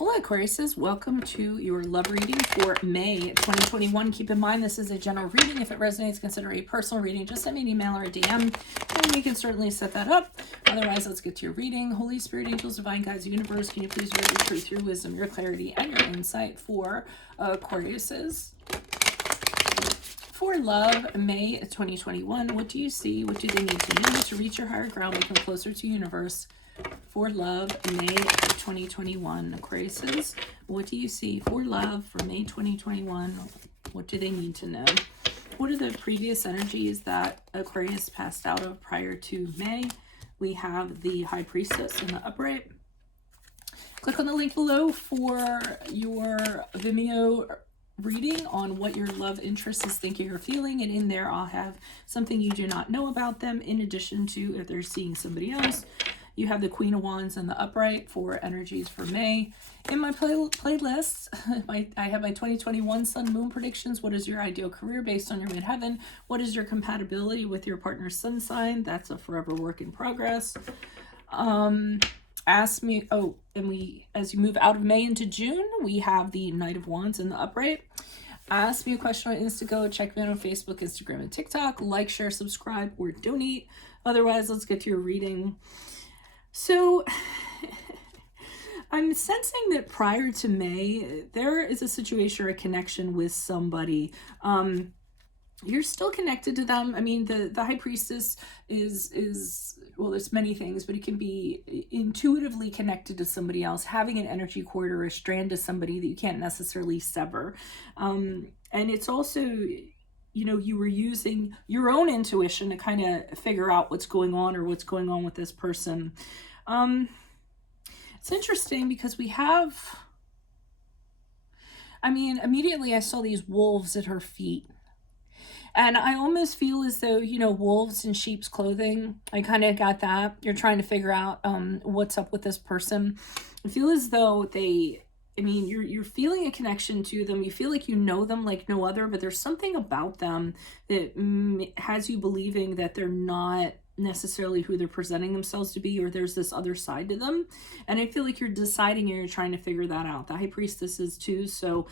Hola Aquariuses, welcome to your love reading for May 2021. Keep in mind this is a general reading. If it resonates, consider a personal reading. Just send me an email or a DM and we can certainly set that up. Otherwise, let's get to your reading. Holy Spirit, angels, divine guides, universe, can you please read your truth, your wisdom, your clarity, and your insight for Aquariuses? For love, May 2021, what do you see? What do they need to know to reach your higher ground, become closer to universe? For love, May 2021, Aquariuses, what do you see for love for May 2021? What do they need to know? What are the previous energies that Aquarius passed out of prior to May? We have the High Priestess in the upright. Click on the link below for your Vimeo reading on what your love interest is thinking or feeling, and in there I'll have something you do not know about them, in addition to if they're seeing somebody else. You have the Queen of Wands in the upright for energies for May. In my playlist, I have my 2021 Sun Moon predictions. What is your ideal career based on your midheaven? What is your compatibility with your partner's sun sign? That's a forever work in progress. Ask me, oh, and as you move out of May into June, we have the Knight of Wands in the upright. Ask me a question on Instago. Check me out on Facebook, Instagram, and TikTok. Like, share, subscribe, or donate. Otherwise, let's get to your reading. So I'm sensing that prior to May, there is a situation or a connection with somebody. You're still connected to them. I mean, the High Priestess is well, there's many things, but it can be intuitively connected to somebody else, having an energy cord or a strand to somebody that you can't necessarily sever. And it's also, you know, you were using your own intuition to kind of figure out what's going on or what's going on with this person. It's interesting because we have, I mean, immediately I saw these wolves at her feet. And I almost feel as though, you know, wolves in sheep's clothing. I kind of got that. You're trying to figure out what's up with this person. I feel as though they, I mean, you're feeling a connection to them. You feel like you know them like no other, but there's something about them that has you believing that they're not necessarily who they're presenting themselves to be, or there's this other side to them. And I feel like you're deciding and you're trying to figure that out. The High Priestess is too. So,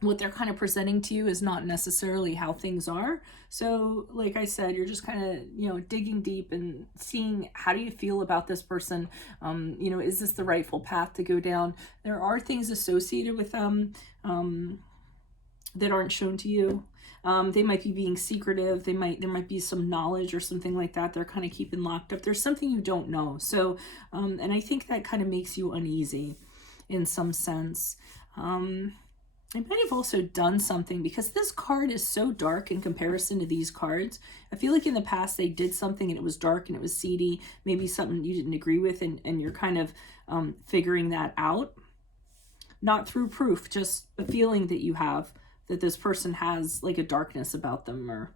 what they're kind of presenting to you is not necessarily how things are. So like I said, you're just kind of, you know, digging deep and seeing how do you feel about this person. You know, is this the rightful path to go down? There are things associated with them that aren't shown to you. They might be being secretive. There might be some knowledge or something like that they're kind of keeping locked up. There's something you don't know. So, and I think that kind of makes you uneasy in some sense. I might have also done something because this card is so dark in comparison to these cards. I feel like in the past they did something and it was dark and it was seedy, maybe something you didn't agree with, and you're kind of figuring that out. Not through proof, just a feeling that you have that this person has like a darkness about them or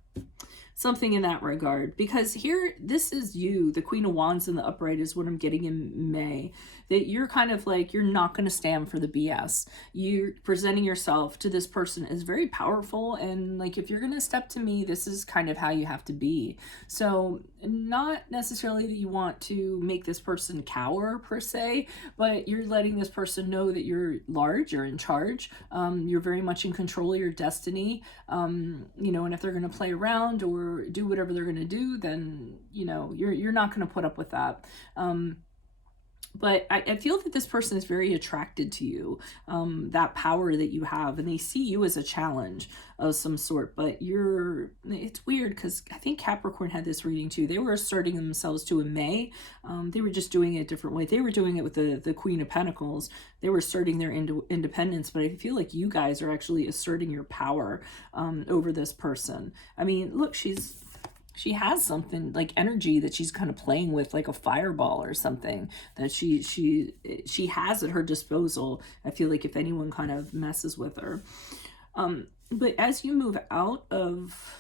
something in that regard. Because here, this is you, the Queen of Wands in the upright is what I'm getting in May. That you're kind of like, you're not going to stand for the BS. You're presenting yourself to this person as very powerful. And like, if you're going to step to me, this is kind of how you have to be. So not necessarily that you want to make this person cower per se, but you're letting this person know that you're large, you're in charge. You're very much in control of your destiny. You know, and if they're going to play around or do whatever they're going to do, then, you know, you're not going to put up with that. But I feel that this person is very attracted to you, that power that you have, and they see you as a challenge of some sort. But it's weird because I think Capricorn had this reading too. They were asserting themselves to in May. They were just doing it a different way. They were doing it with the Queen of Pentacles. They were asserting their independence, but I feel like you guys are actually asserting your power over this person. I mean, look, she has something like energy that she's kind of playing with, like a fireball or something that she has at her disposal. I feel like if anyone kind of messes with her. But as you move out of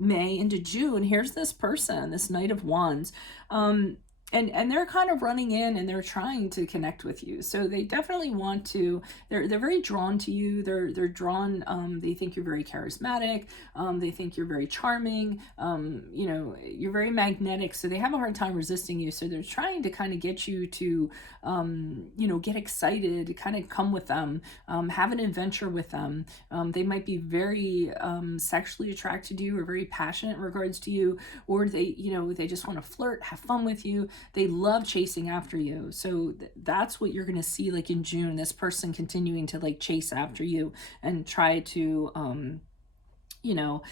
May into June, here's this person, this Knight of Wands. And and they're kind of running in and they're trying to connect with you. So they definitely want to, they're very drawn to you. They're drawn, they think you're very charismatic. They think you're very charming. You know, you're very magnetic. So they have a hard time resisting you. So they're trying to kind of get you to, you know, get excited, kind of come with them, have an adventure with them. They might be very sexually attracted to you or very passionate in regards to you, or they, you know, they just want to flirt, have fun with you. They love chasing after you. So that's what you're going to see like in June, this person continuing to like chase after you and try to, you know,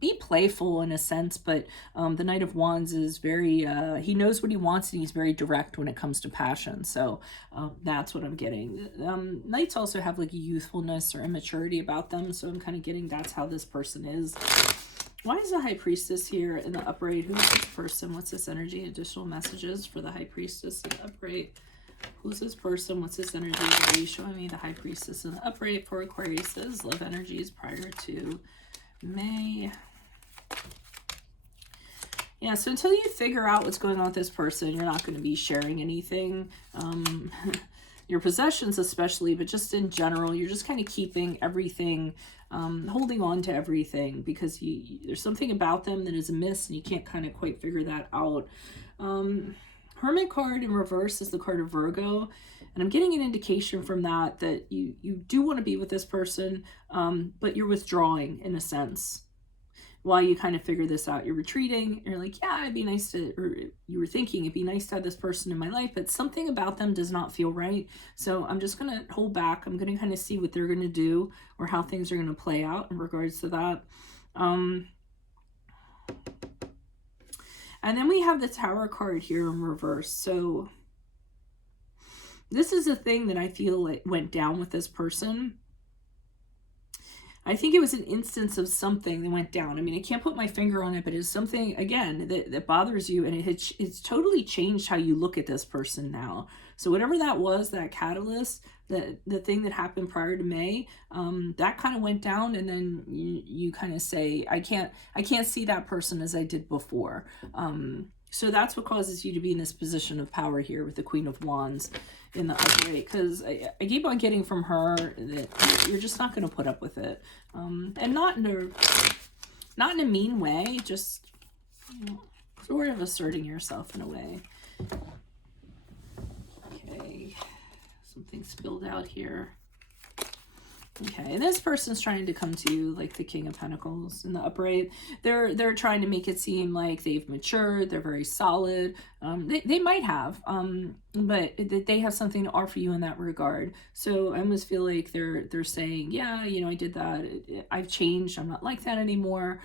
be playful in a sense, but the Knight of Wands is very, he knows what he wants and he's very direct when it comes to passion. So that's what I'm getting. Knights also have like a youthfulness or immaturity about them. So I'm kind of getting that's how this person is. Why is the High Priestess here in the upright? Who's this person? What's this energy? Additional messages for the High Priestess in the upright. Who's this person? What's this energy? What are you showing me? The High Priestess in the upright for Aquariuses. Love energies prior to May. Yeah, so until you figure out what's going on with this person, you're not going to be sharing anything. Your possessions especially, but just in general, you're just kind of keeping everything, holding on to everything because there's something about them that is amiss and you can't kind of quite figure that out. Hermit card in reverse is the card of Virgo. And I'm getting an indication from that you do want to be with this person, but you're withdrawing in a sense. While you kind of figure this out, you're retreating. You're like, yeah, it'd be nice to, or you were thinking it'd be nice to have this person in my life, but something about them does not feel right. So I'm just going to hold back. I'm going to kind of see what they're going to do or how things are going to play out in regards to that. And then we have the Tower card here in reverse. So this is a thing that I feel like went down with this person. I think it was an instance of something that went down. I mean, I can't put my finger on it, but it's something, again, that bothers you. And it's totally changed how you look at this person now. So whatever that was, that catalyst, the thing that happened prior to May, that kind of went down. And then you kind of say, I can't see that person as I did before. So that's what causes you to be in this position of power here with the Queen of Wands in the upright, because I keep on getting from her that you're just not going to put up with it, and not in a mean way, just, you know, sort of asserting yourself in a way. Okay, something spilled out here. Okay, and this person's trying to come to you like the King of Pentacles in the upright. They're trying to make it seem like they've matured, they're very solid. They might have, but they have something to offer you in that regard. So I almost feel like they're saying, yeah, you know, I did that. I've changed. I'm not like that anymore.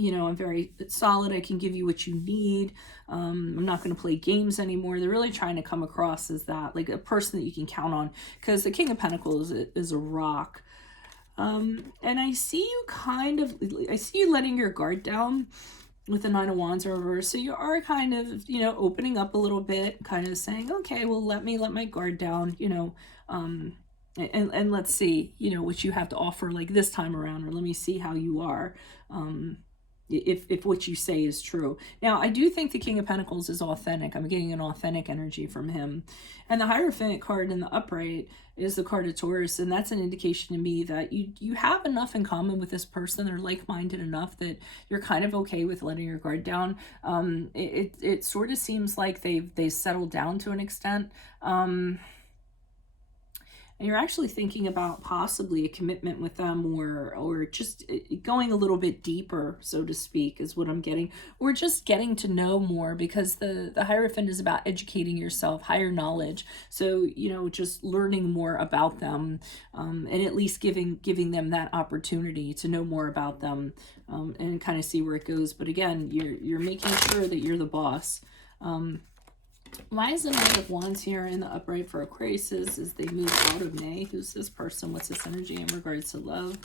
You know, I'm very solid. I can give you what you need. I'm not going to play games anymore. They're really trying to come across as that, like a person that you can count on, because the King of Pentacles is a rock. And I see you letting your guard down with the Nine of Wands in reverse. So you are kind of, you know, opening up a little bit, kind of saying, okay, well, let my guard down, you know, and let's see, you know, what you have to offer like this time around, or let me see how you are. If what you say is true. Now, I do think the King of Pentacles is authentic. I'm getting an authentic energy from him. And the Hierophant card in the upright is the card of Taurus, and that's an indication to me that you have enough in common with this person. They're like-minded enough that you're kind of okay with letting your guard down. It sort of seems like they've settled down to an extent. And you're actually thinking about possibly a commitment with them, or just going a little bit deeper, so to speak, is what I'm getting. Or just getting to know more, because the Hierophant is about educating yourself, higher knowledge. So, you know, just learning more about them, and at least giving them that opportunity to know more about them, and kind of see where it goes. But again, you're making sure that you're the boss. Why is the Knight of Wands here in the upright for Aquarius as they move out of May? Who's this person? What's this energy in regards to love?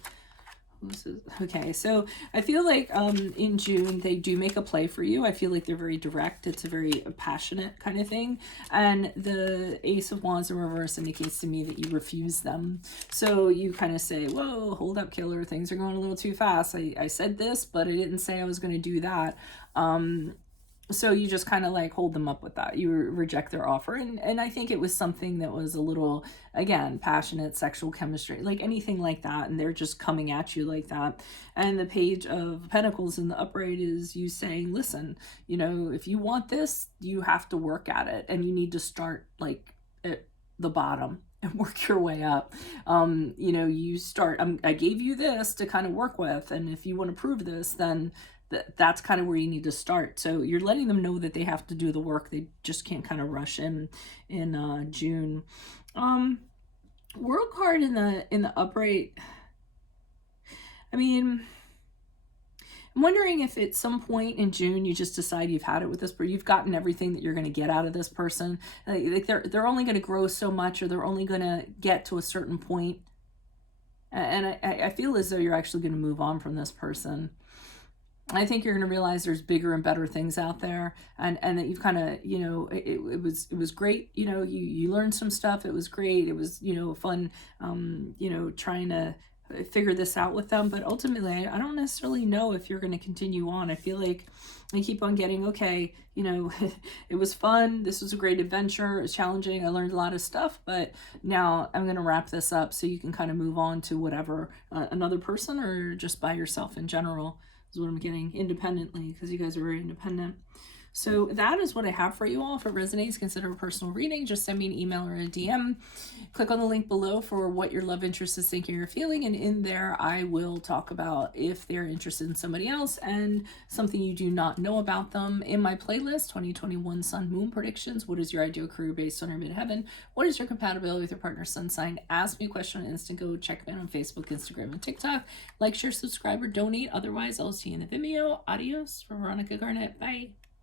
Who's this? Okay, so I feel like in June they do make a play for you. I feel like they're very direct. It's a very passionate kind of thing. And the Ace of Wands in reverse indicates to me that you refuse them. So you kind of say, whoa, hold up, killer. Things are going a little too fast. I said this, but I didn't say I was going to do that. So you just kind of like hold them up with that. You reject their offer. And I think it was something that was a little, again, passionate sexual chemistry, like anything like that. And they're just coming at you like that. And the Page of Pentacles in the upright is you saying, listen, you know, if you want this, you have to work at it. And you need to start like at the bottom and work your way up. You know, you start, I gave you this to kind of work with. And if you want to prove this, then that's kind of where you need to start. So you're letting them know that they have to do the work. They just can't kind of rush in June. World card in the upright. I mean, I'm wondering if at some point in June you just decide you've had it with this person, you've gotten everything that you're going to get out of this person. Like they're only going to grow so much, or they're only going to get to a certain point. And I feel as though you're actually going to move on from this person. I think you're going to realize there's bigger and better things out there, and that you've kind of, you know, it was great. You know, you learned some stuff. It was great. It was, you know, fun, you know, trying to figure this out with them. But ultimately, I don't necessarily know if you're going to continue on. I feel like I keep on getting, okay, you know, it was fun. This was a great adventure. It was challenging. I learned a lot of stuff, but now I'm going to wrap this up so you can kind of move on to whatever, another person or just by yourself in general. Is what I'm getting, independently, because you guys are very independent. So that is what I have for you all. If it resonates, consider a personal reading. Just send me an email or a DM. Click on the link below for what your love interest is thinking or feeling. And in there, I will talk about if they're interested in somebody else and something you do not know about them. In my playlist, 2021 Sun Moon Predictions. What is your ideal career based on your midheaven? What is your compatibility with your partner's sun sign? Ask me a question on Instant. Go check me out on Facebook, Instagram, and TikTok. Like, share, subscribe, or donate. Otherwise, I'll see you in the Vimeo. Adios from Veronica Garnett. Bye.